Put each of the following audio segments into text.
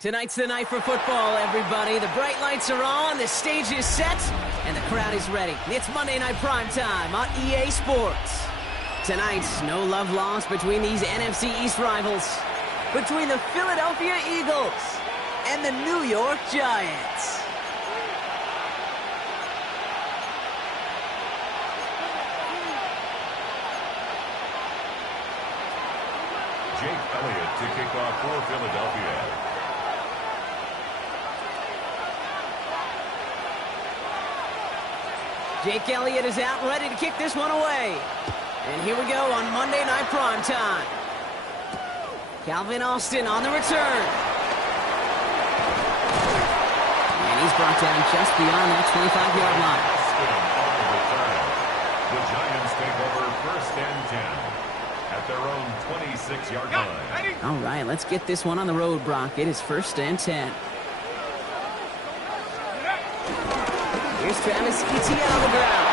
Tonight's the night for football, everybody. The bright lights are on, the stage is set, and the crowd is ready. It's Monday Night Primetime on EA Sports. Tonight, no love lost between these NFC East rivals, between the Philadelphia Eagles and the New York Giants. Jake Elliott to kick off for Philadelphia. Jake Elliott is out and ready to kick this one away. And here we go on Monday Night Primetime. Calvin Austin on the return. And he's brought down just beyond that 25-yard line. The Giants take over 1st and 10 at their own 26-yard line. All right, let's get this one on the road, Brock. It is 1st and 10. Here's Travis Etienne on the ground.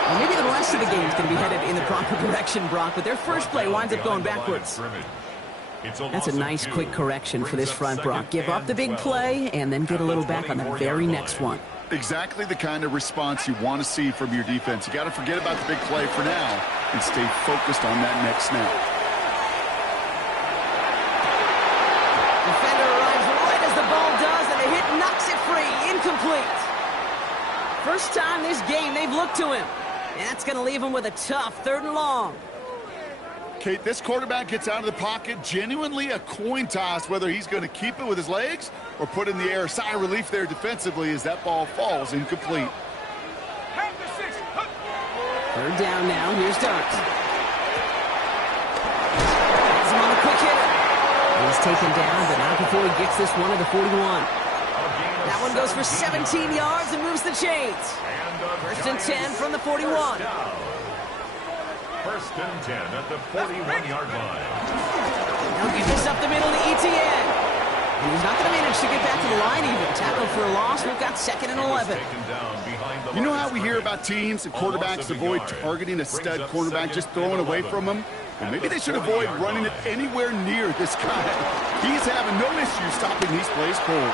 Well, maybe the rest of the game is going to be headed in the proper direction, Brock, but their first play winds up going backwards. That's a nice, quick correction for this front, Brock. Give up the big play and then get a little back on the very next one. Exactly the kind of response you want to see from your defense. You got to forget about the big play for now and stay focused on that next snap. Defender arrives right as the ball does, and the hit knocks it free. Incomplete. First time this game they've looked to him. And that's going to leave him with a tough 3rd and long. Kate, this quarterback gets out of the pocket, genuinely a coin toss whether he's going to keep it with his legs or put in the air. Sigh of relief there defensively as that ball falls incomplete. 3rd down now. Here's Darts. Has him on the quick hitter. He's taken down, but not before he gets this one at the 41. That one goes for 17 yards and moves the chains. 1st and 10 from the 41. 1st and 10 at the 41-yard line. Now give this up the middle to Etienne. And he's not going to manage to get back to the line even. Tackle for a loss. We've got 2nd and 11. You know how we hear about teams and quarterbacks avoid targeting a stud cornerback, just throwing away from him? Well, maybe they should avoid running it anywhere near this guy. He's having no issue stopping these plays cold.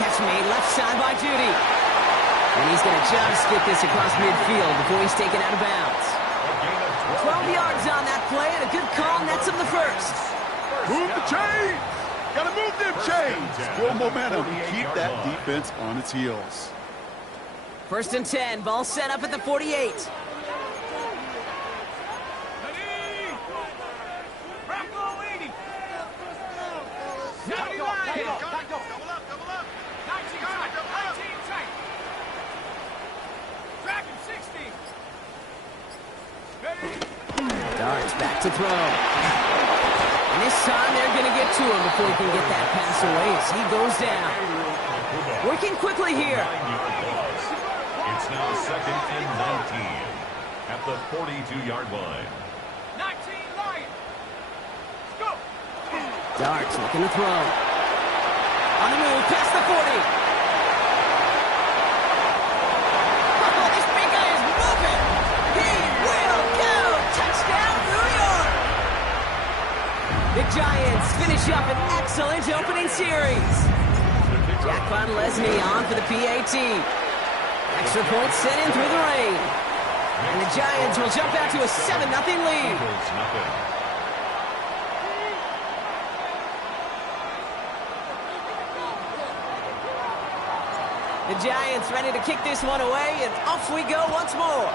Catch made left side by Judy. And he's going to just get this across midfield before he's taken out of bounds. 12 yards on that play, and a good call nets him the 1st. Move the chains! Gotta move them chains! Build momentum. Keep that defense on its heels. 1st and 10, ball set up at the 48. Darts back to throw. And this time they're going to get to him before he can get that pass away as he goes down. Working quickly here. It's now 2nd and 19 at the 42-yard line. 19 Lions. Go. Darts looking to throw. On the move, past the 40. The Giants finish up an excellent opening series. Jack Von Lesney on for the PAT. Extra point sent in through the rain. And the Giants will jump out to a 7-0 lead. The Giants ready to kick this one away, and off we go once more.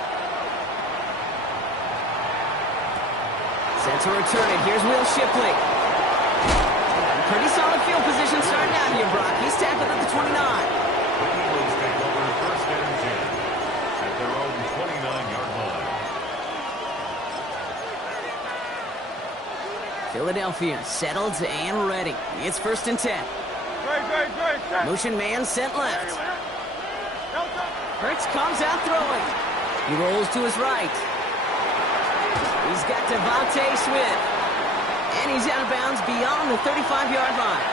Set to return it. Here's Will Shipley. Pretty solid field position starting out here, Brock. He's tackled at the 29. The Eagles take over 1st and 10 at their own 29-yard line. Philadelphia settled and ready. It's 1st and 10. Motion man sent left. Hurts comes out throwing. He rolls to his right. He's got Devontae Smith. And he's out of bounds beyond the 35-yard line.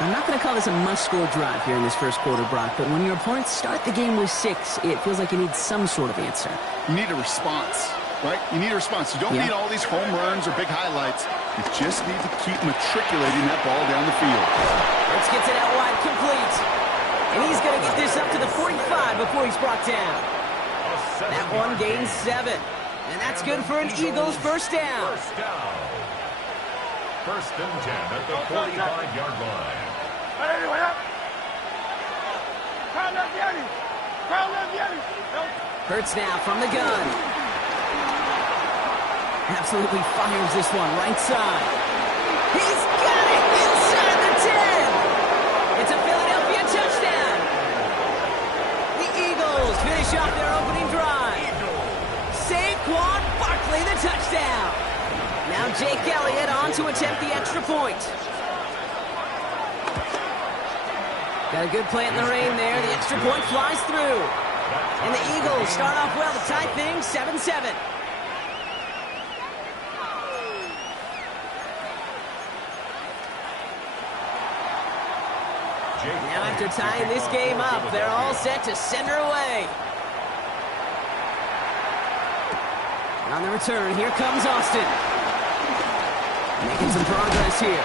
I'm not going to call this a must-score drive here in this first quarter, Brock, but when your opponents start the game with 6, it feels like you need some sort of answer. You need a response. right? You need a response. You don't need all these home runs or big highlights. You just need to keep matriculating that ball down the field. Let's get to that wide complete. And he's going to get this up to the 45 before he's brought down. That one gains 7. And that's good for an Eagles first down. First and 10 at the 45-yard line. Hurts now from the gun. Absolutely fires this one right side. He's got it inside the 10. It's a Philadelphia touchdown. The Eagles finish off their opening drive. Saquon Barkley the touchdown. Now Jake Elliott on to attempt the extra point. Got a good play in the rain there. The extra point flies through. And the Eagles start off well to tie things 7-7. Now after tying this game up, they're all set to send her away. On the return, here comes Austin. Making some progress here.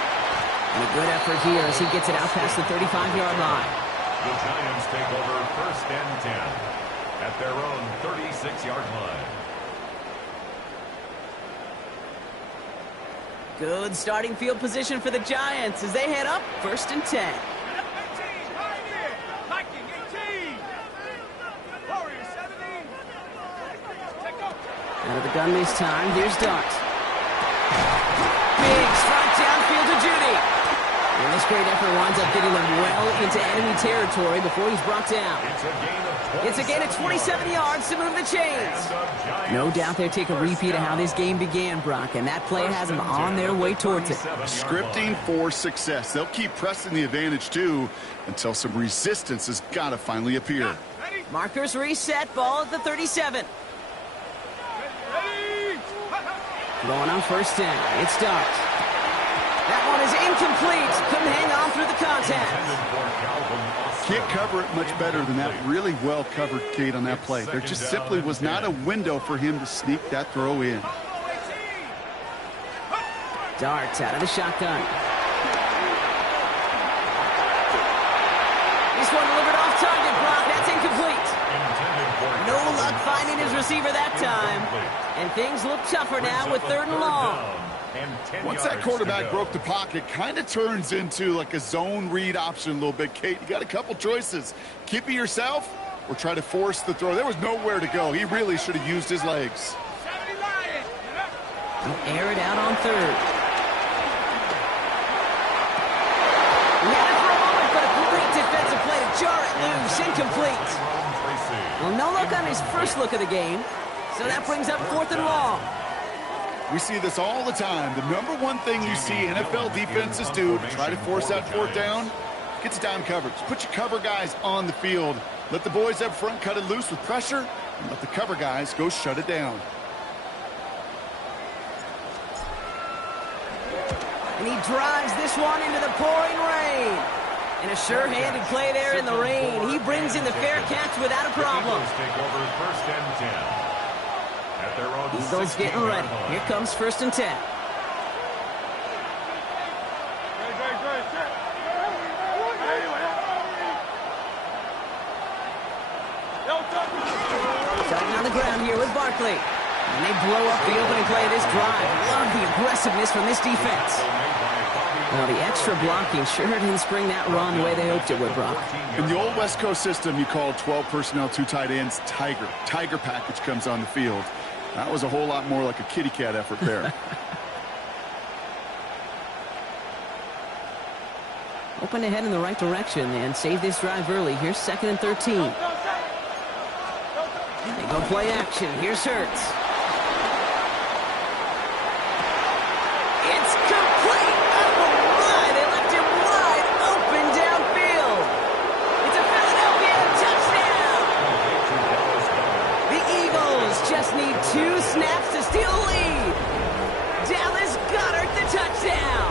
And a good effort here as he gets it out past the 35-yard line. The Giants take over first and 10 at their own 36-yard line. Good starting field position for the Giants as they head up first and 10. Out of the gun this time, here's Dart. Big strike downfield to Judy. And this great effort winds up getting them well into enemy territory before he's brought down. It's a gain of 27 yards to move the chains. No doubt they'll take a repeat of how this game began, Brock, and that play has them on their way towards it. Scripting for success. They'll keep pressing the advantage, too, until some resistance has got to finally appear. Markers reset, ball at the 37. Going on first down, it's Dart. That one is incomplete. Couldn't hang on through the contact. Can't cover it much better than that really well-covered Kate on that play. There just simply was not a window for him to sneak that throw in. Dart out of the shotgun. This one delivered off target, Brock. That's incomplete. No luck finding his receiver that time. And things look tougher now with 3rd and long. Once that quarterback broke the pocket, kind of turns into like a zone read option a little bit. Kate, you got a couple choices. Keep it yourself or try to force the throw. There was nowhere to go. He really should have used his legs. He'll air it out on 3rd. He had it for a moment, but a great defensive play to jar it loose. Incomplete. Well, no luck on his first look of the game. So that brings up 4th and long. We see this all the time. The number one thing you see NFL defenses do to try to force that 4th down, get to down coverage. Put your cover guys on the field. Let the boys up front cut it loose with pressure, and let the cover guys go shut it down. And he drives this one into the pouring rain. And a sure-handed play there in the rain. He brings in the fair catch without a problem. Eagles getting ready. Here comes 1st and 10. Starting on the ground here with Barkley. And they blow up the opening play of this drive. Love the aggressiveness from this defense. Well, the extra blocking sure didn't spring that run the way they hoped it would, Brock. In the old West Coast system, you called 12 personnel, 2 tight ends, Tiger. Tiger package comes on the field. That was a whole lot more like a kitty cat effort there. Open to head in the right direction and save this drive early. Here's 2nd and 13. They go play action. Here's Hurts. It's complete. Oh, my. They left him wide open downfield. It's a Philadelphia touchdown. The Eagles just need 2 snaps to steal a lead. Dallas Goedert the touchdown.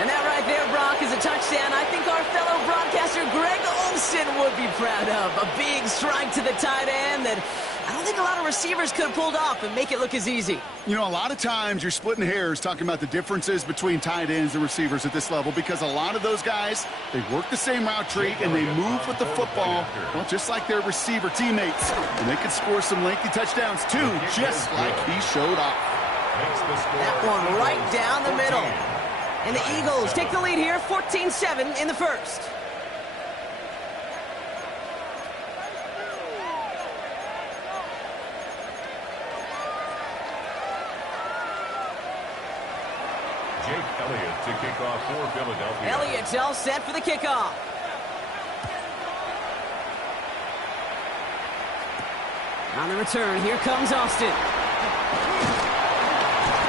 And that right there, Brock, is a touchdown I think our fellow broadcaster Greg Olsen would be proud of. A big strike to the tight end that I don't think a lot of receivers could have pulled off and make it look as easy. You know, a lot of times you're splitting hairs talking about the differences between tight ends and receivers at this level because a lot of those guys, they work the same route tree and they move with the football, well, just like their receiver teammates. And they can score some lengthy touchdowns, too, just like he showed off. That one right down the middle. And the Eagles take the lead here, 14-7 in the first. Jake Elliott to kick off for Philadelphia. Elliott's all set for the kickoff. On the return, here comes Austin.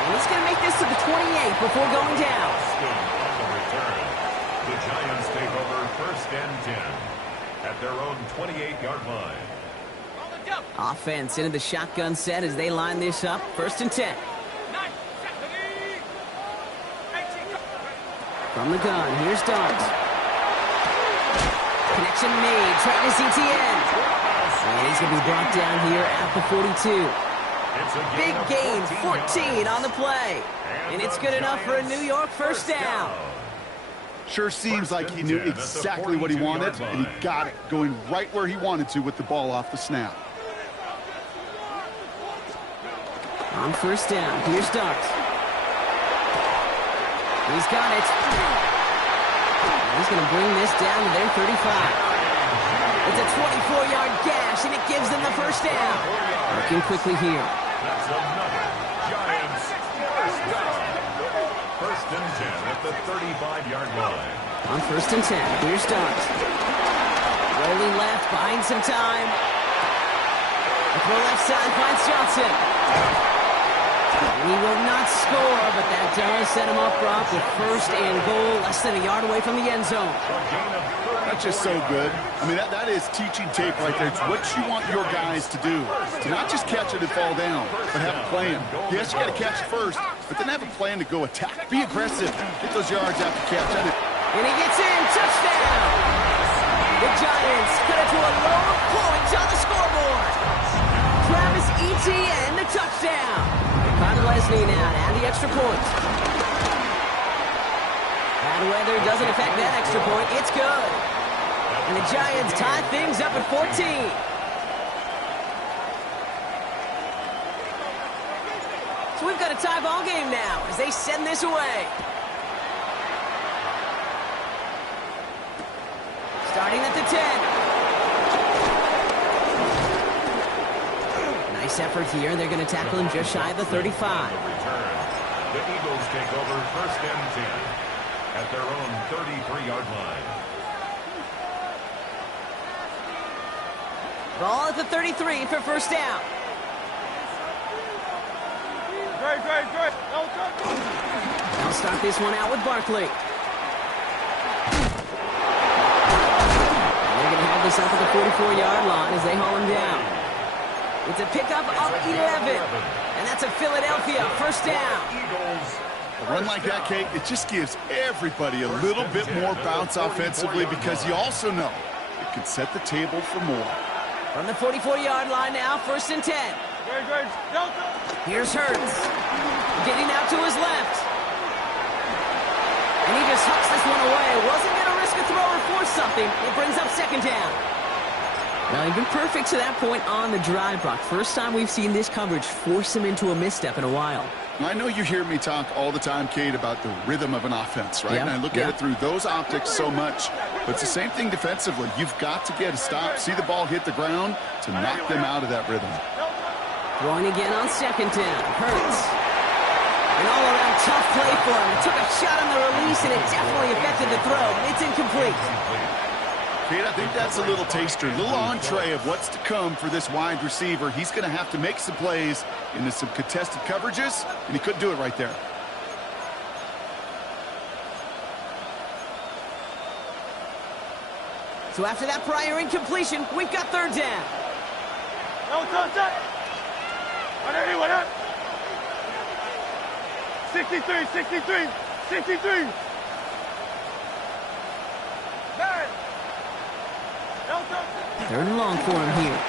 And he's going to make this to the 28 before going down. Austin on the return. The Giants take over first and 10 at their own 28-yard line. Offense into the shotgun set as they line this up. First and 10. From the gun, here's Dodds. Connection made, Travis Etienne. And he's going to be brought down here at the 42. Big gain, 14 on the play. And it's good enough for a New York first down. Sure seems like he knew exactly what he wanted, and he got it, going right where he wanted to with the ball off the snap. On first down, here's Dodds. He's got it. He's going to bring this down to their 35. It's a 24-yard gash, and it gives them the first down. Working quickly here. That's another Giants first down. First and 10 at the 35-yard line. On first and 10, here's Dodds. Rolling left, buying some time. The throw left side finds Johnson. And he will not score, but that does set him up, Brock, with first and goal, less than a yard away from the end zone. That's just so good. I mean, that is teaching tape right there. It's what you want your guys to do. To not just catch it and fall down, but have a plan. Yes, you got to catch it first, but then have a plan to go attack. Be aggressive. Get those yards after catch. And he gets in. Touchdown! The Giants cut it to a lower point on the scoreboard. Travis Etienne, the touchdown. Connor Leslie now to add the extra point. Bad weather doesn't affect that extra point. It's good. And the Giants tie things up at 14. So we've got a tie ball game now as they send this away. Starting at the 10. Nice effort here. They're going to tackle him just shy of the 35. The Eagles take over first and 10 at their own 33-yard line. Ball at the 33 for first down. Great. They'll start this one out with Barkley. And they're going to have this up at the 44-yard line as they haul him down. It's a pickup of 11. And that's a Philadelphia first down. A run like that, Kate, it just gives everybody a little bit more bounce offensively because you also know it can set the table for more. From the 44-yard line now, first and 10. Here's Hurts. Getting out to his left. And he just hucks this one away. Wasn't going to risk a throw or force something. It brings up second down. Well, he's been perfect to that point on the drive, Brock. First time we've seen this coverage force him into a misstep in a while. I know you hear me talk all the time, Kate, about the rhythm of an offense, right? Yep. And I look at it through those optics so much. But it's the same thing defensively. You've got to get a stop, see the ball hit the ground to knock them out of that rhythm. Throwing again on second down. Hurts. An all-around tough play for him. It took a shot on the release, and it definitely affected the throw. It's incomplete. Kate, I think that's a little taster, a little entree of what's to come for this wide receiver. He's going to have to make some plays into some contested coverages, and he couldn't do it right there. So after that prior incompletion, we've got third down. On everyone up. 63. Third and long for him here.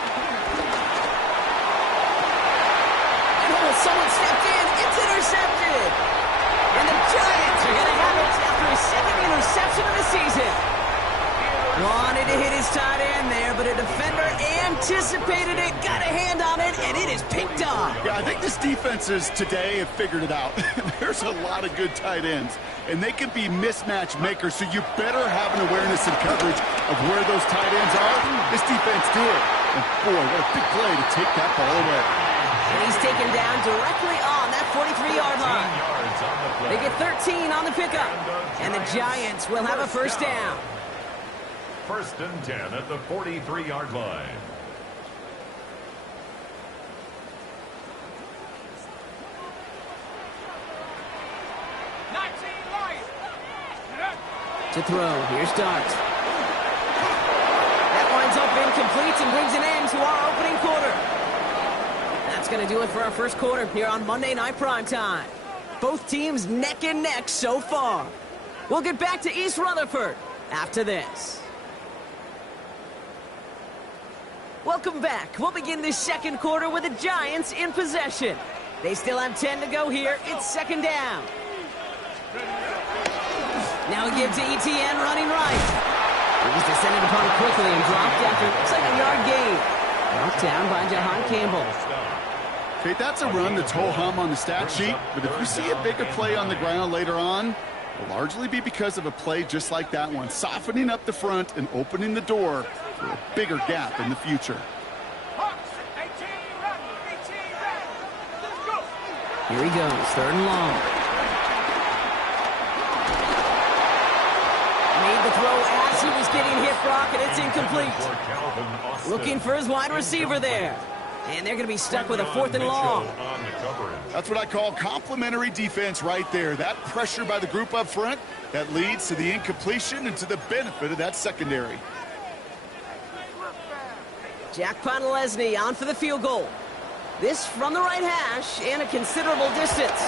someone stepped in. It's intercepted. And the Giants are going to have it after his second interception of the season. Wanted to hit his tight end there, but a defender anticipated it, got a hand on it, and it is picked off. Yeah, I think this defenses today have figured it out. There's a lot of good tight ends, and they can be mismatch makers, so you better have an awareness and coverage of where those tight ends are. This defense did. And boy, what a big play to take that ball away. And he's taken down directly on that 43-yard line. They get 13 on the pickup, and the Giants will have a first down. First and 10 at the 43-yard line. To throw, here's Dart. That winds up incomplete and brings an end to our opening quarter. That's going to do it for our first quarter here on Monday Night Primetime. Both teams neck and neck so far. We'll get back to East Rutherford after this. Welcome back. We'll begin this second quarter with the Giants in possession. They still have 10 to go here. It's second down. Now he gives to ETN running right. He's descended upon quickly and dropped after, looks like a yard gain. Knocked down by Jahan Campbell. Okay, that's a run that's ho-hum on the stat sheet, but if you see a bigger play on the ground later on, it'll largely be because of a play just like that one, softening up the front and opening the door for a bigger gap in the future. Here he goes, third and long. Made the throw as he was getting hit, Brock, and it's incomplete. Looking for his wide receiver there. And they're going to be stuck with a fourth and long. That's what I call complimentary defense right there. That pressure by the group up front, that leads to the incompletion and to the benefit of that secondary. Jack Pontelesny on for the field goal. This from the right hash and a considerable distance.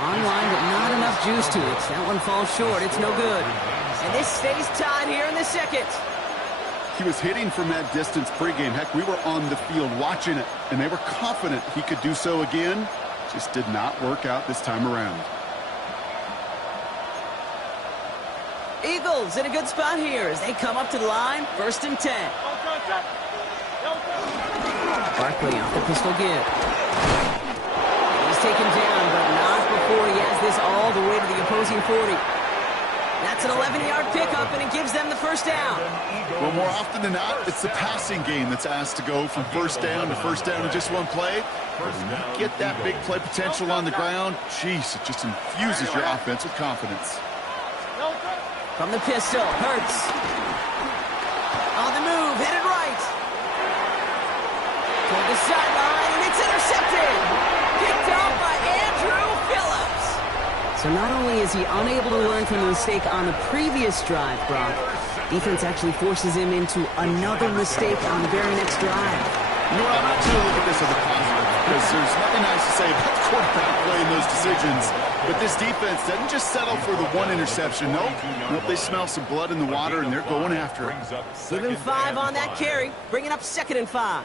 Online, but not enough juice to it. That one falls short. It's no good. And this stays tied here in the second. He was hitting from that distance pregame. Heck, we were on the field watching it, and they were confident he could do so again. Just did not work out this time around. Eagles in a good spot here as they come up to the line. First and 10. Barkley off the pistol give. He's taken down, but not before he has this all the way to the opposing 40. That's an 11-yard pickup, and it gives them the first down. Well, more often than not, it's the passing game that's asked to go from first down in just one play. But when you get that big play potential on the ground, geez, it just infuses your offense with confidence. From the pistol, Hurts. On the move, headed right. Toward the sideline, and it's intercepted. Picked off by Andrew Phillips. So not only is he unable to learn from the mistake on the previous drive, Brock, defense actually forces him into another mistake on the very next drive. You know, I'm not going to look at this as a positive because there's nothing nice to say about the quarterback playing those decisions. But this defense doesn't just settle for the one interception. Nope, they smell some blood in the water, and they're going after it. Give him 5 on that carry, bringing up 2nd and 5.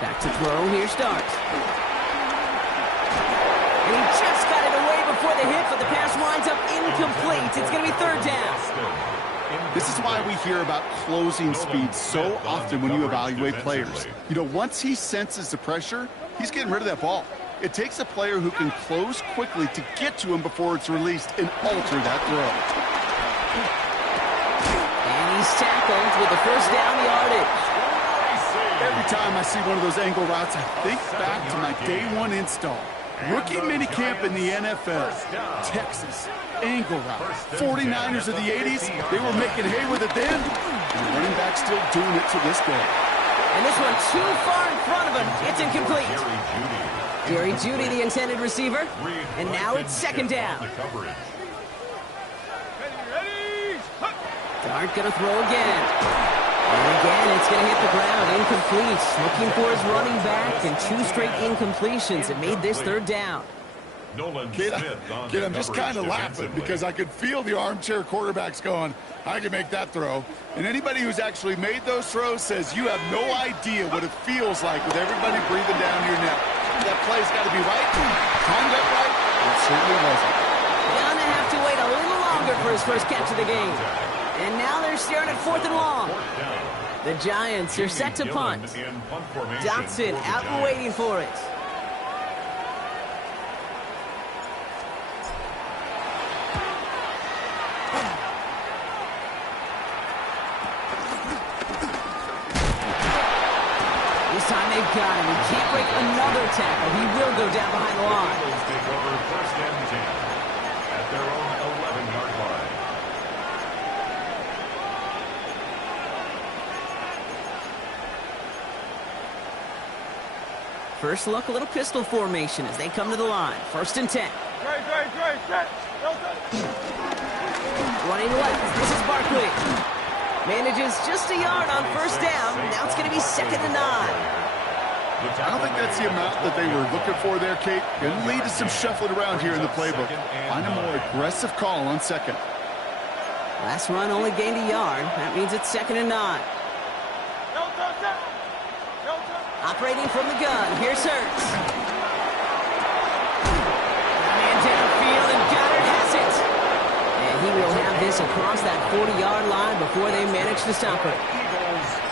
Back to throw, here starts. And he just got it away before the hit, but the pass winds up incomplete. It's going to be 3rd down. This is why we hear about closing speed so often when you evaluate players. You know, once he senses the pressure, he's getting rid of that ball. It takes a player who can close quickly to get to him before it's released and alter that throw. And he's tackled with the first down yardage. Every time I see one of those angle routes, I think back to my day one install. Rookie minicamp in the NFL. Texas, angle route. 49ers of the 80s, they were making hay with it then. And the running back still doing it to this day. And this one too far in front of him. It's incomplete. Jerry Jeudy, the intended receiver. And now it's 2nd down. Dart gonna throw again. And again, it's going to hit the ground. Incomplete. Looking for his running back, and 2 straight incompletions. It made this 3rd down. Kid, I'm just kind of laughing because I could feel the armchair quarterbacks going, I can make that throw. And anybody who's actually made those throws says you have no idea what it feels like with everybody breathing down your neck. That play's got to be right. Timed up right. It certainly wasn't. Gonna have to wait a little longer for his first catch of the game. And now they're staring at 4th and long. The Giants are set to punt. Dotson out and waiting for it. This time they've got him. He can't break another tackle. He will go down behind the line. Take over 1st and 10 at their own 11-yard line. First look, a little pistol formation as they come to the line. 1st and 10. Running left. This is Barkley. Manages just a yard on 1st down. Now it's going to be 2nd and 9. I don't think that's the amount that they were looking for there, Kate. Going to lead to some shuffling around here in the playbook. Find a more aggressive call on 2nd. Last run only gained a yard. That means it's 2nd and 9. Operating from the gun. Here's Hurts. Man downfield, and Goddard has it. And he will have this across that 40-yard line before they manage to stop it.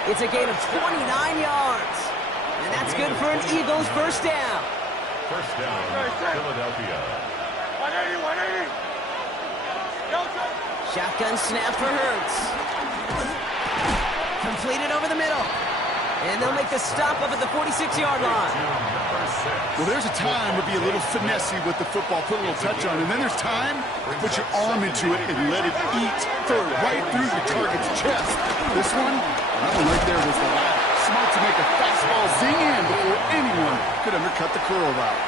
It's a gain of 29 yards. And that's good for an Eagles 1st down. 1st down, Philadelphia. 180. Shotgun snap for Hurts. Completed over the middle. And they'll make the stop up at the 46-yard line. Well, there's a time to be a little finessey with the football, put a little touch on it. And then there's time to put your arm into it and let it eat, throw it right through your target's chest. This one, that one right there was the last. Smart to make a fastball zing in before anyone could undercut the curl route.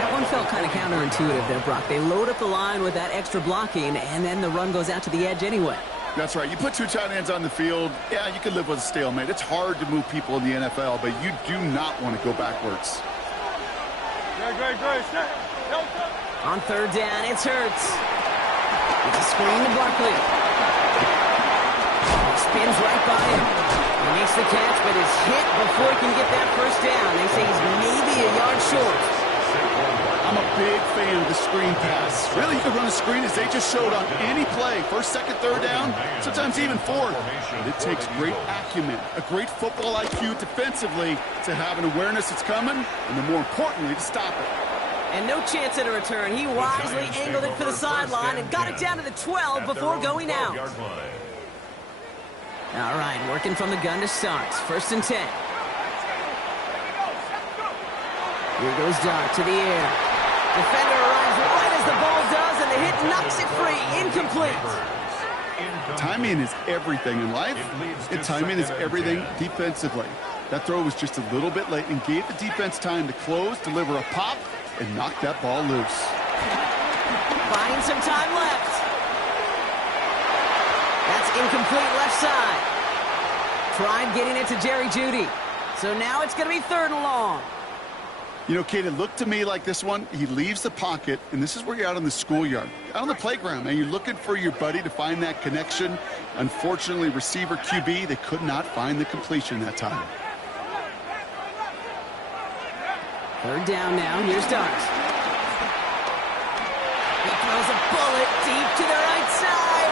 That one felt kind of counterintuitive there, Brock. They load up the line with that extra blocking, and then the run goes out to the edge anyway. That's right. You put 2 tight ends on the field, yeah, you can live with a stalemate. It's hard to move people in the NFL, but you do not want to go backwards. On 3rd down, it's Hurts. It's a screen to Barkley. Spins right by him. He makes the catch, but is hit before he can get that 1st down. They say he's maybe a yard short. I'm a big fan of the screen pass. Really, you can run a screen as they just showed on any play. 1st, 2nd, 3rd down, sometimes even 4th. But it takes great acumen, a great football IQ defensively to have an awareness it's coming, and then more importantly, to stop it. And no chance at a return. He wisely angled it for the sideline and got it down to the 12 before going out. All right, working from the gun to start. 1st and 10. Here goes Dart to the air. Defender arrives right as the ball does, and the hit knocks it free. Incomplete. Timing is everything in life, and timing is everything defensively. That throw was just a little bit late and gave the defense time to close, deliver a pop, and knock that ball loose. Finding some time left. That's incomplete left side. Tried getting it to Jerry Jeudy. So now it's going to be 3rd and long. You know, Kate, it looked to me like this one, he leaves the pocket, and this is where you're out on the schoolyard, out on the playground, and you're looking for your buddy to find that connection. Unfortunately, receiver QB, they could not find the completion that time. 3rd down now. Here's Dart. He throws a bullet deep to the right side.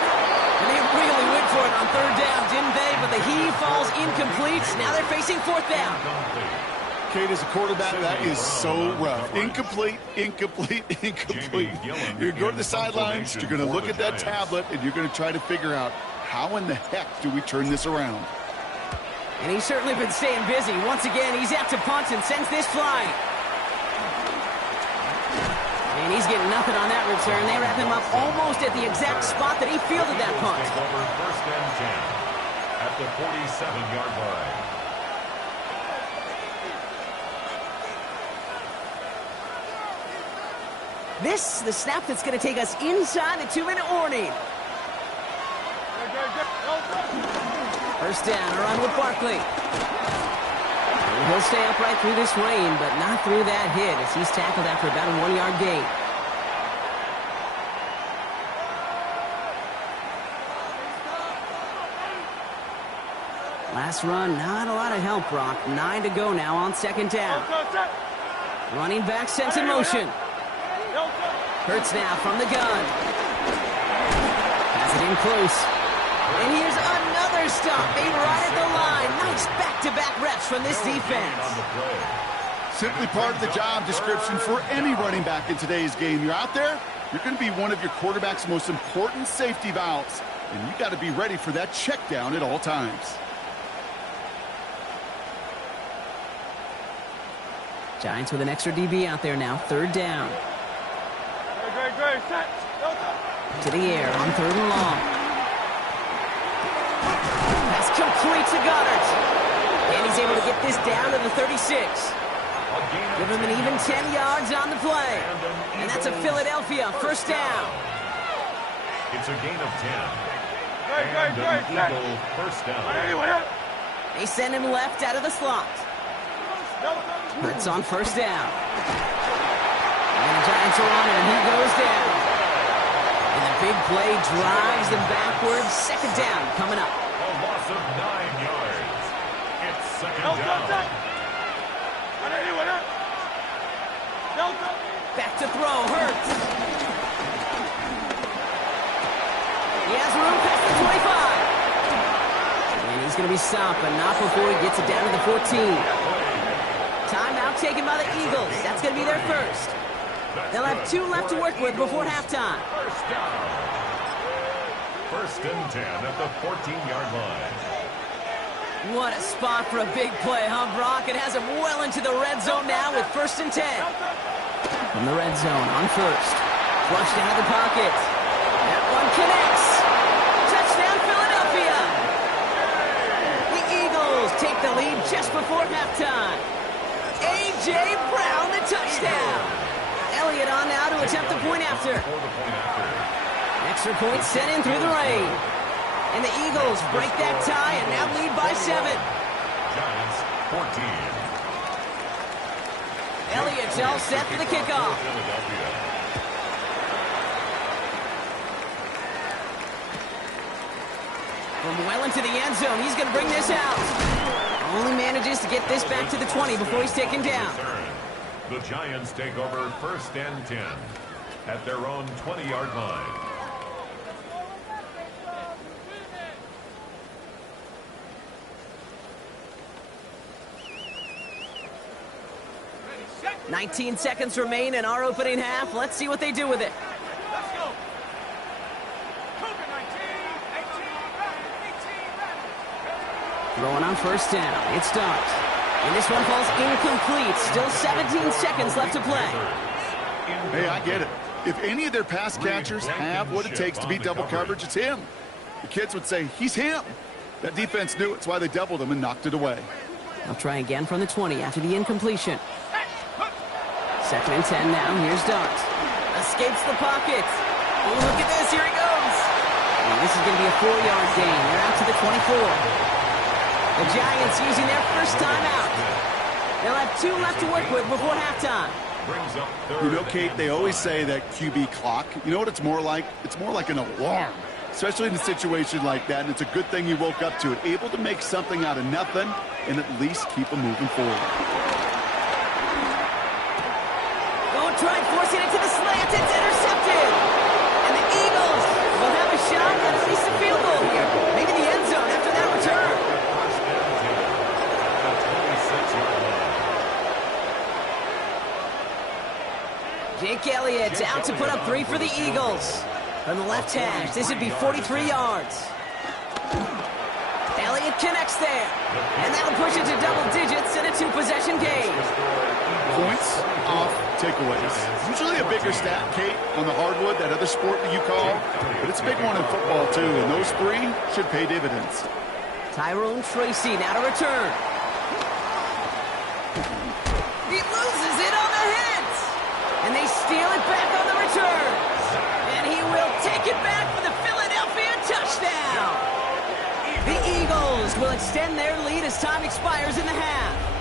And they really went for it on 3rd down, didn't they? But the heave falls incomplete. Now they're facing 4th down. Kate, as a quarterback, that is so rough. Incomplete, incomplete, incomplete. You're going to go to the sidelines, you're going to look at that tablet, and you're going to try to figure out how in the heck do we turn this around. And he's certainly been staying busy. Once again, he's out to punt and sends this flying. And he's getting nothing on that return. They wrap him up almost at the exact spot that he fielded that punt. Over 1st and 10 at the 47-yard line. This, the snap that's going to take us inside the 2-minute warning. First down, a run with Barkley. He'll stay upright through this rain, but not through that hit as he's tackled after about a 1-yard gain. Last run, not a lot of help, Brock. 9 to go now on second down. Running back sent in motion. Hurts now from the gun. Has it in close. And here's another stop made right at the line. Nice back-to-back reps from this defense. Simply part of the job description for any running back in today's game. You're out there, you're going to be one of your quarterback's most important safety valves. And you got to be ready for that check down at all times. Giants with an extra DB out there now. Third down. To the air on third and long. Pass complete to Goddard. And he's able to get this down to the 36. Give him an even 10 yards on the play. And that's a Philadelphia first down. It's a gain of 10. And an Eagle first down. They send him left out of the slot. Hurts on first down. And the Giants are on it, and he goes down. And the big play drives them backwards. Second down coming up. A loss of 9 yards. It's second down. Back to throw, Hurts. He has room past the 25. And he's going to be stopped, but not before he gets it down to the 14. Timeout taken by the Eagles. That's going to be their first. They'll have 2 left to work with before halftime. First down. First and 10 at the 14-yard line. What a spot for a big play, huh, Brock? It has him well into the red zone now with first and 10. From the red zone on first. Flushed out of the pocket. That one connects. Touchdown, Philadelphia. The Eagles take the lead just before halftime. A.J. Brown, the touchdown. Elliott on now to attempt the point after. Extra point sent in through the rain. And the Eagles break that tie and now lead by 7. Giants 14. Elliott's all set for the kickoff. From well into the end zone, he's going to bring this out. Only manages to get this back to the 20 before he's taken down. The Giants take over first and 10 at their own 20-yard line. Ready, 19 seconds remain in our opening half. Let's see what they do with it. Let's go. Throwing on first down. It starts. And this one falls incomplete. Still 17 seconds left to play. Hey, I get it. If any of their pass catchers have what it takes to beat double coverage, it's him. The kids would say, he's him. That defense knew it's why they doubled him and knocked it away. They'll try again from the 20 after the incompletion. Second and 10 now. Here's Dart. Escapes the pocket. Oh, look at this. Here he goes. And this is going to be a 4-yard gain. They're out to the 24. The Giants using their first timeout. They'll have 2 left to work with before halftime. You know, Kate, they always say that QB clock. You know what it's more like? It's more like an alarm, especially in a situation like that. And it's a good thing you woke up to it, able to make something out of nothing and at least keep them moving forward. Oh, try forcing it to the slant. It's intercepted. And the Eagles will have a shot at least a field goal here. Maybe the end zone after that return. Jake Elliott out to put up 3 for the Eagles. From the left hash, this would be 43 yards. Elliott connects there. And that'll push it to double digits in a 2-possession game. Points off takeaways. Usually a bigger stat, Kate, on the hardwood, that other sport that you call. But it's a big one in football, too. And those 3 should pay dividends. Tyrone Tracy now to return. He loses it on the hit. And they steal it back on the return. And he will take it back for the Philadelphia touchdown. The Eagles Eagles will extend their lead as time expires in the half.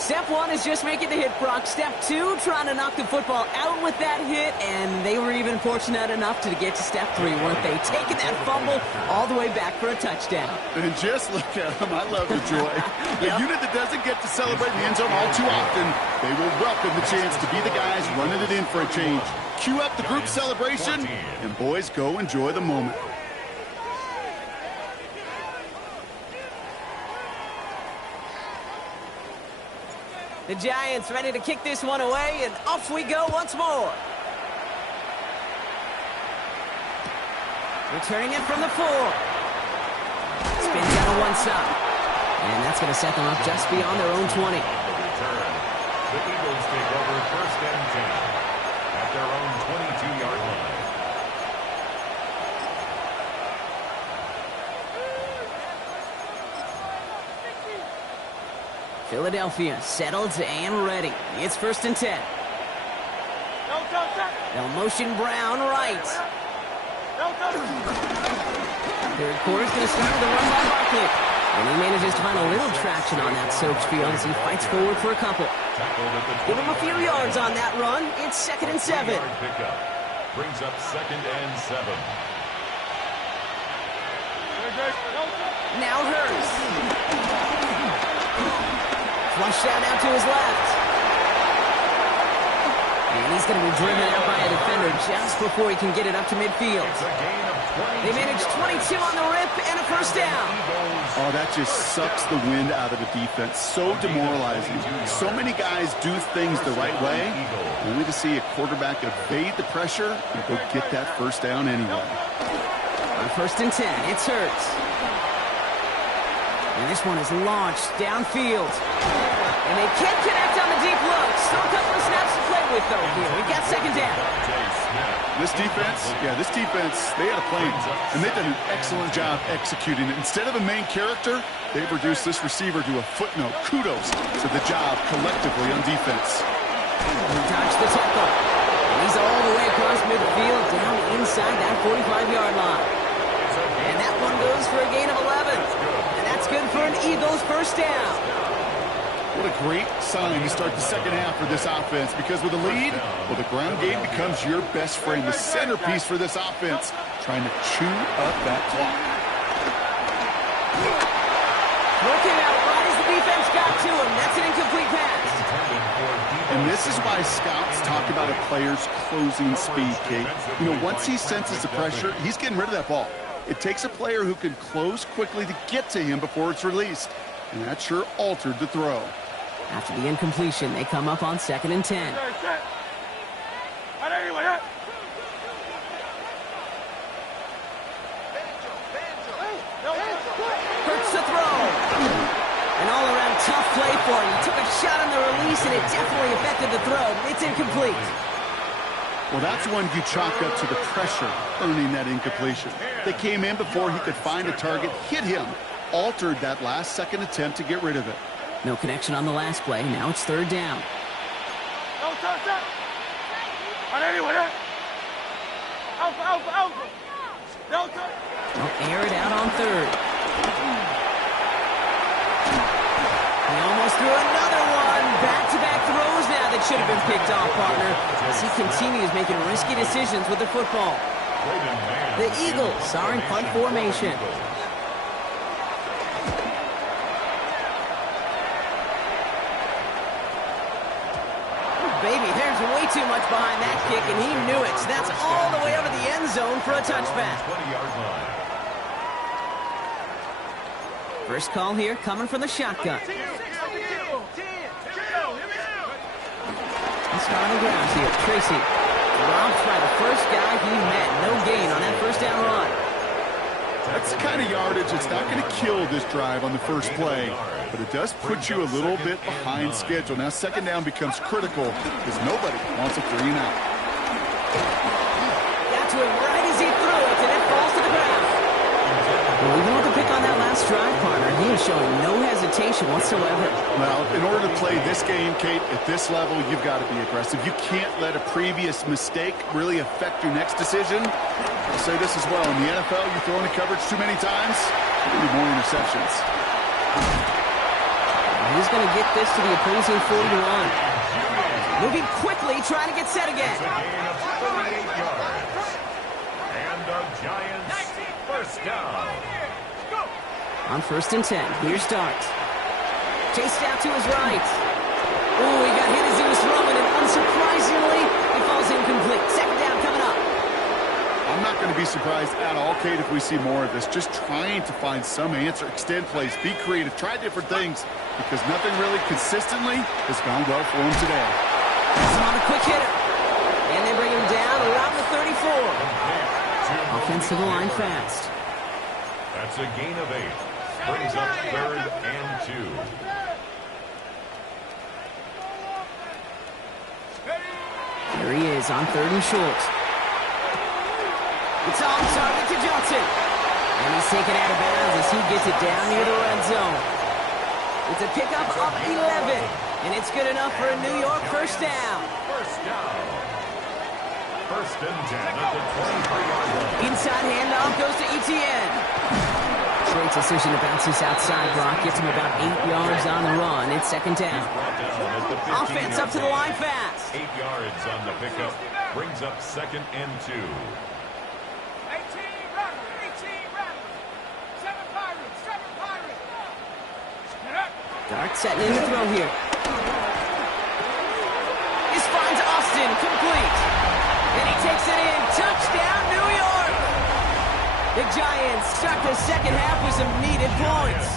Step one is just making the hit, Brock. Step two, trying to knock the football out with that hit, and they were even fortunate enough to get to step three, weren't they? Taking that fumble all the way back for a touchdown. And just look at them. I love the joy. A unit that doesn't get to celebrate in the end zone all too often, they will welcome the chance to be the guys running it in for a change. Cue up the group celebration, and boys, go enjoy the moment. The Giants ready to kick this one away, and off we go once more. Returning it from the 4. Spins out to one side. And that's going to set them up just beyond their own 20. The Eagles take over 1st and 10 at their own 22-yard line. Philadelphia settled and ready. It's 1st and 10. They'll motion Brown right. Third quarter's going to start with a run by Barkley. And he manages to find a little traction on that soaked field as he fights forward for a couple. Give him a few yards on that run. It's 2nd and 7. Brings up 2nd and 7. Now Hurts. Flushed out now to his left. And he's going to be driven out by a defender just before he can get it up to midfield. They manage 22 on the rip and a 1st down. Oh, that just sucks the wind out of the defense. So demoralizing. So many guys do things the right way, only to see a quarterback evade the pressure and go get that 1st down anyway. On 1st and 10, it's Hurts. And this one is launched downfield. And they can't connect on the deep look. Still a couple of snaps to play with, though, here. We've got 2nd down. This defense, they had a plan, and they've done an excellent job executing it. Instead of a main character, they've reduced this receiver to a footnote. Kudos to the job collectively on defense. He dodged the tackle. And he's all the way across midfield, down inside that 45-yard line. And that one goes for a gain of 11. And that's good for an Eagles 1st down. What a great sign to start the 2nd half for this offense, because with a lead, well, the ground game becomes your best friend, the centerpiece for this offense, trying to chew up that clock. Working out right as the defense got to him. That's an incomplete pass. And this is why scouts talk about a player's closing speed, Kate. You know, once he senses the pressure, he's getting rid of that ball. It takes a player who can close quickly to get to him before it's released. And that sure altered the throw. After the incompletion, they come up on 2nd and 10. Hurts the throw. An all-around tough play for him. He took a shot on the release, and it definitely affected the throw. It's incomplete. Well, that's one you chalk up to the pressure earning that incompletion. They came in before he could find a target, hit him, altered that last-second attempt to get rid of it. No connection on the last play. Now it's 3rd down. They'll air it out on 3rd. He almost threw another one. Back-to-back throws now that should have been picked off, partner, as he continues making risky decisions with the football. The Eagles are in punt formation. Baby, there's way too much behind that kick, and he knew it. That's all the way over the end zone for a touchback. 20-yard line. First call here coming from the shotgun. He's on the ground here. Tracy dropped by the first guy he met. No gain on that 1st down run. That's the kind of yardage that's not going to kill this drive on the first play, but it does put you a little bit behind schedule. Now 2nd down becomes critical because nobody wants a 3-and-out. Got to him right as he threw it, and it falls to the ground. Well, even with the pick on that last last drive, partner, he is showing no hesitation whatsoever. Well, in order to play this game, Kate, at this level, you've got to be aggressive. You can't let a previous mistake really affect your next decision. I'll say this as well. In the NFL, you throw into coverage too many times, you need more interceptions. He's going to get this to the opposing 41. Moving quickly, trying to get set again. It's a gain of 38 yards. And the Giants first down. On 1st and 10, here's Dart. Chased out to his right. Ooh, he got hit as he was throwing, and unsurprisingly, he falls incomplete. 2nd down coming up. I'm not going to be surprised at all, Kate, if we see more of this. Just trying to find some answer, extend plays, be creative, try different things, because nothing really consistently has gone well for him today. He's on a quick hitter. And they bring him down around the 34. Offensive line fast. That's a gain of 8. Brings up 3rd and 2. There he is on 3rd and short. It's on target to Johnson. And he's taken out of bounds as he gets it down near the red zone. It's a pickup of 11. And it's good enough for a New York first down. First down. 1st and 10 at the 23-yard line. Inside handoff goes to Etienne. Great decision to bounce this outside block. Gets him about 8 yards on the run. It's 2nd down. Offense up to the line fast. 8 yards on the pickup. Brings up 2nd and 2. 18 Rattlers. 7 Pirates. 7 Pirates. Dart setting in the throw here. This finds Austin, complete. And he takes it in. Touchdown, New York. The Giants start the 2nd half with some needed points.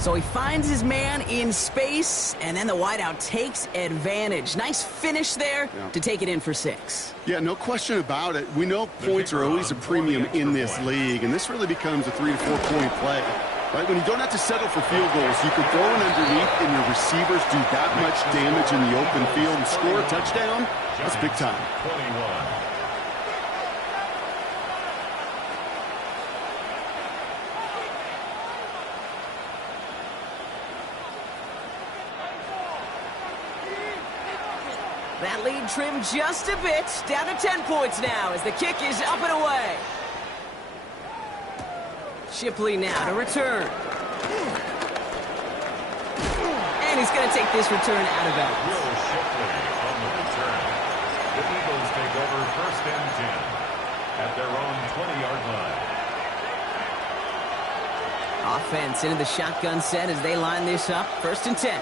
So he finds his man in space, and then the wideout takes advantage. Nice finish there to take it in for 6. Yeah, no question about it. We know points are always a premium in this league, and this really becomes a 3 to 4 point play. Right? When you don't have to settle for field goals, you can throw it underneath, and your receivers do that much damage in the open field and score a touchdown. That's big time. 21. That lead trimmed just a bit, down to 10 points now as the kick is up and away. Shipley now to return. And he's going to take this return out of bounds. Will Shipley on the return. The Eagles take over 1st and 10 at their own 20-yard line. Offense into the shotgun set as they line this up. 1st and 10.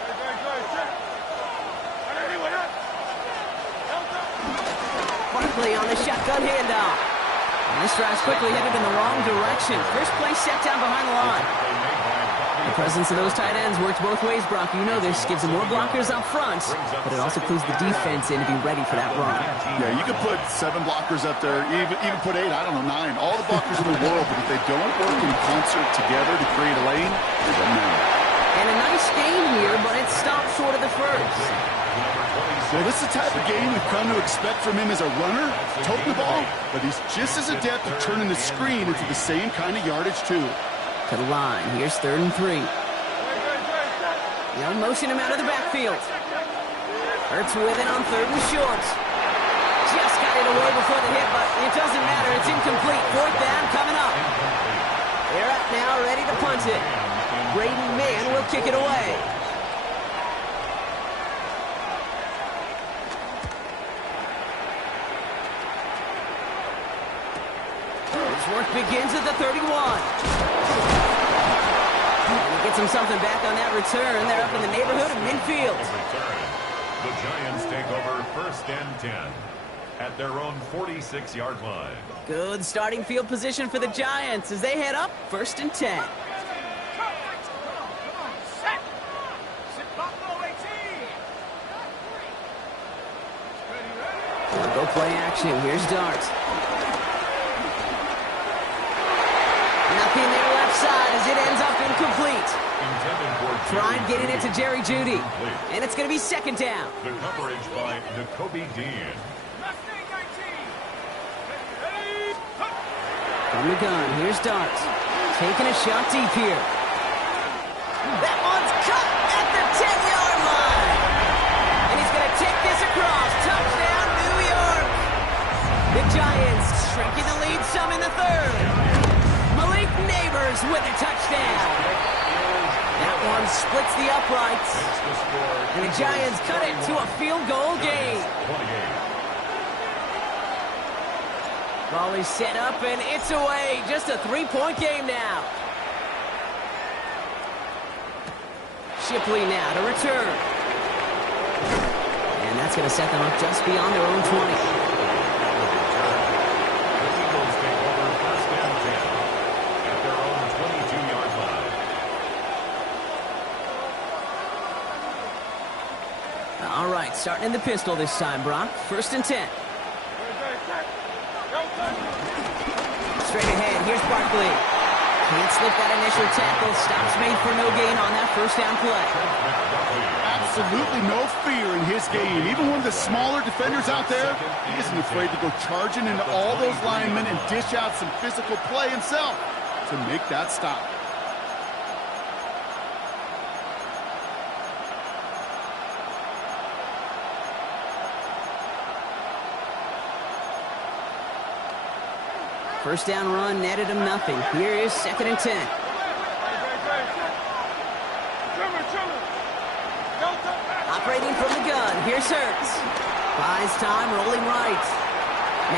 Barkley on the shotgun handoff. And this drive's quickly headed in the wrong direction. First play set down behind the line. The presence of those tight ends works both ways, Brock. You know this. Gives them more blockers up front, but it also clues the defense in to be ready for that run. Yeah, you could put 7 blockers up there, even put 8, I don't know, 9. All the blockers in the world, but if they don't work in concert together to create a lane, it doesn't matter. And a nice gain here, but it stopped short of the first. Well, this is the type of game we've come to expect from him as a runner, toting the ball, but he's just as adept at turning the screen into the same kind of yardage, too. To the line. Here's 3rd and 3. They'll motion him out of the backfield. Hurts with it on 3rd and short. Just got it away before the hit, but it doesn't matter. It's incomplete. 4th down coming up. They're up now, ready to punt it. Braden Mann will kick it away. His work begins at the 31. And he gets him something back on that return. They're up in the neighborhood of midfield. The Giants take over 1st and 10 at their own 46-yard line. Good starting field position for the Giants as they head up 1st and 10. Go play action. Here's Dart. Nothing there left side as it ends up incomplete. Tried getting it to Jerry Jeudy. And it's going to be 2nd down. The coverage by N'Kobe Dean. From the gun, here's Darts. Taking a shot deep here. That one's cut at the 10-yard line. And he's going to take this across. Touchdown, New York. The Giants shrinking the lead some in the third. Malik Neighbors with a touchdown. That one splits the uprights. And the Giants cut it to a field goal game. Ball is set up, and it's away. Just a 3-point game now. Shipley now to return. And that's going to set them up just beyond their own 20. The Eagles take over first and 10 at their own 22-yard line. All right, starting in the pistol this time, Brock. First and 10. Straight ahead, here's Barkley. Can't slip that initial tackle. Stops made for no gain on that first down play. Absolutely no fear in his game. Even one of the smaller defenders out there, he isn't afraid to go charging into all those linemen and dish out some physical play himself to make that stop. First down run netted him nothing. Here is second and 10. Operating from the gun. Here's Hurts. Buys time, rolling right.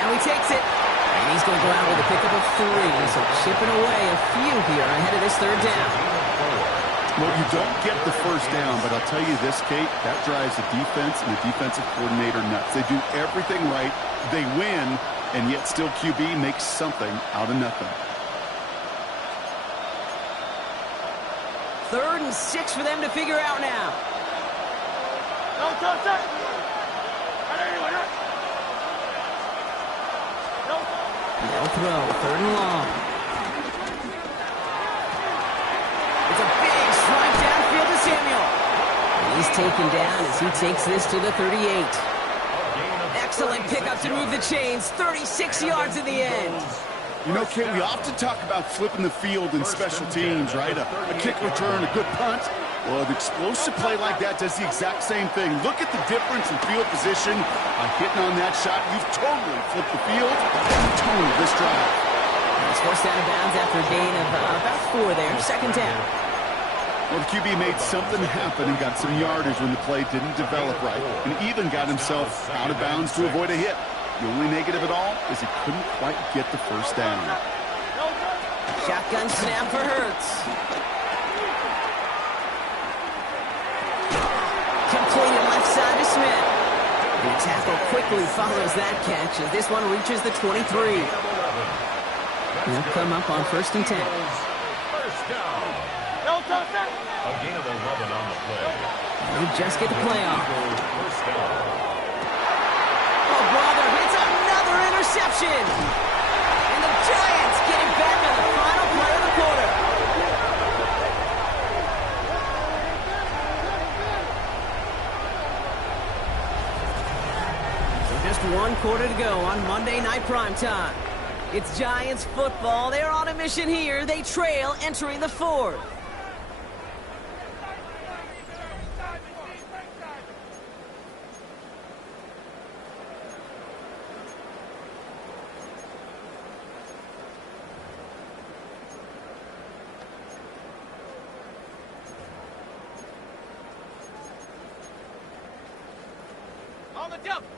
Now he takes it. And he's going to go out with a pickup of 3. So chipping away a few here ahead of this third down. Well, you don't get the first down, but I'll tell you this, Kate, that drives the defense and the defensive coordinator nuts. They do everything right. They win. And yet still QB makes something out of nothing. 3rd and 6 for them to figure out now. No throw. 3rd and long. It's a big strike downfield to Samuel. And he's taken down as he takes this to the 38. Excellent pickup to move the chains. 36 yards in the end. You know, Kate, we often talk about flipping the field in special teams, right? A kick return, a good punt. Well, an explosive play like that does the exact same thing. Look at the difference in field position. Hitting on that shot, you've totally flipped the field and the tone of this drive. He's forced out of bounds after a gain of about 4 there. Second down. Well, the QB made something happen and got some yardage when the play didn't develop right, and even got himself out of bounds to avoid a hit. The only negative at all is he couldn't quite get the first down. Shotgun snap for Hurts. Completed left side to Smith. The tackle quickly follows that catch as this one reaches the 23. He'll come up on first and 10. First down. A gain of 11 on the play. They just get the play off. First down. Oh, brother, it's another interception. And the Giants get it back on the final play of the quarter. So just 1 quarter to go on Monday Night Primetime. It's Giants football. They're on a mission here. They trail entering the 4th.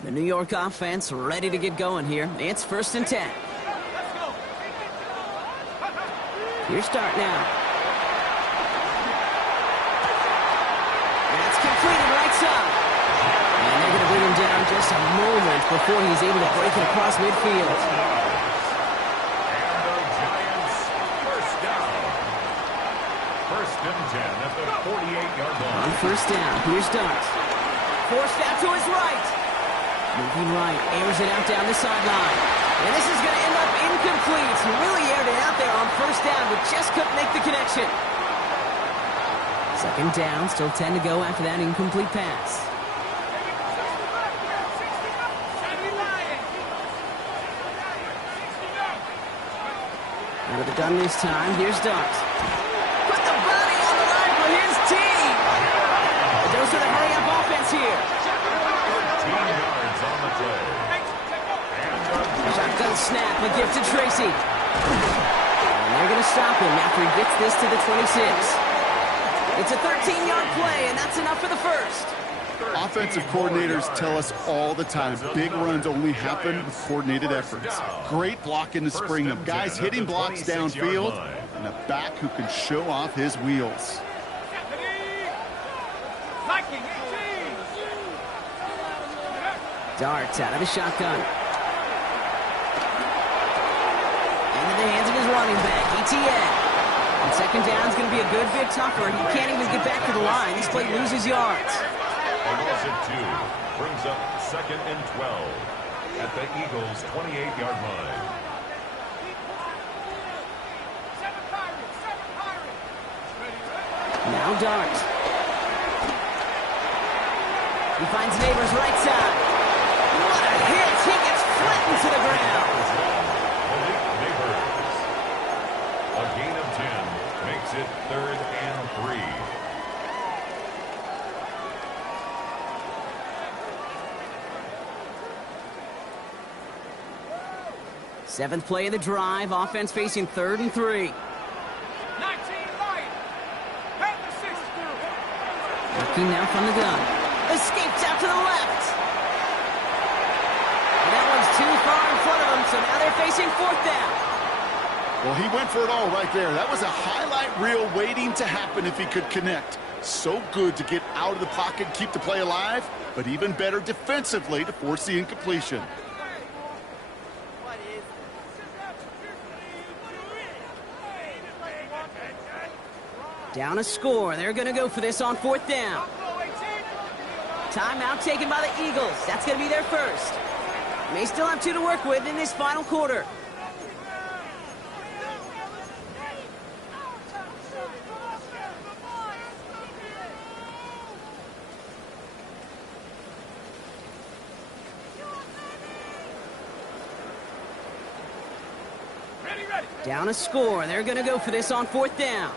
The New York offense ready to get going here. It's first and 10. Here's start now. That's completed right side. And they're going to bring him down just a moment before he's able to break it across midfield. And the Giants first down. First and 10 at the 48-yard line. On first down, here's Dart. Forced out to his right. Moving right, airs it out down the sideline. And this is going to end up incomplete. He really aired it out there on first down, but just couldn't make the connection. Second down, still 10 to go after that incomplete pass. Out of the gun this time. Here's Dart. Put the body on the line for his team. A dose of the hurry-up offense here. 13 yards on the play. Shotgun snap, a gift to Tracy. And they're going to stop him after he gets this to the 26. It's a 13-yard play, and that's enough for the first. Offensive coordinators tell us all the time, big runs only happen with coordinated efforts. Great block in the spring of guys hitting blocks downfield, and a back who can show off his wheels. Darts out of the shotgun. Into the hands of his running back, ETN. And second down is going to be a good bit tougher. He can't even get back to the line. This play loses yards. A loss of 2 brings up 2nd and 12 at the Eagles' 28-yard line. Now Dart. He finds Neighbors right side. What a hit! He gets flattened to the ground. Malik Neighbors. A gain of 10 makes it 3rd and 3. Seventh play of the drive. Offense facing 3rd and 3. Looking now from the gun. Escapes out to the left. And that one's too far in front of him, so now they're facing 4th down. Well, he went for it all right there. That was a highlight reel waiting to happen if he could connect. So good to get out of the pocket, keep the play alive, but even better defensively to force the incompletion. Down a score. They're going to go for this on 4th down. Timeout taken by the Eagles. That's going to be their first. May still have 2 to work with in this final quarter. Down a score. They're going to go for this on 4th down.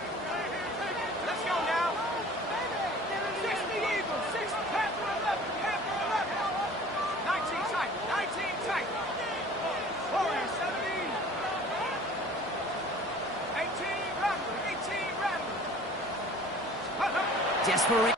Desperate.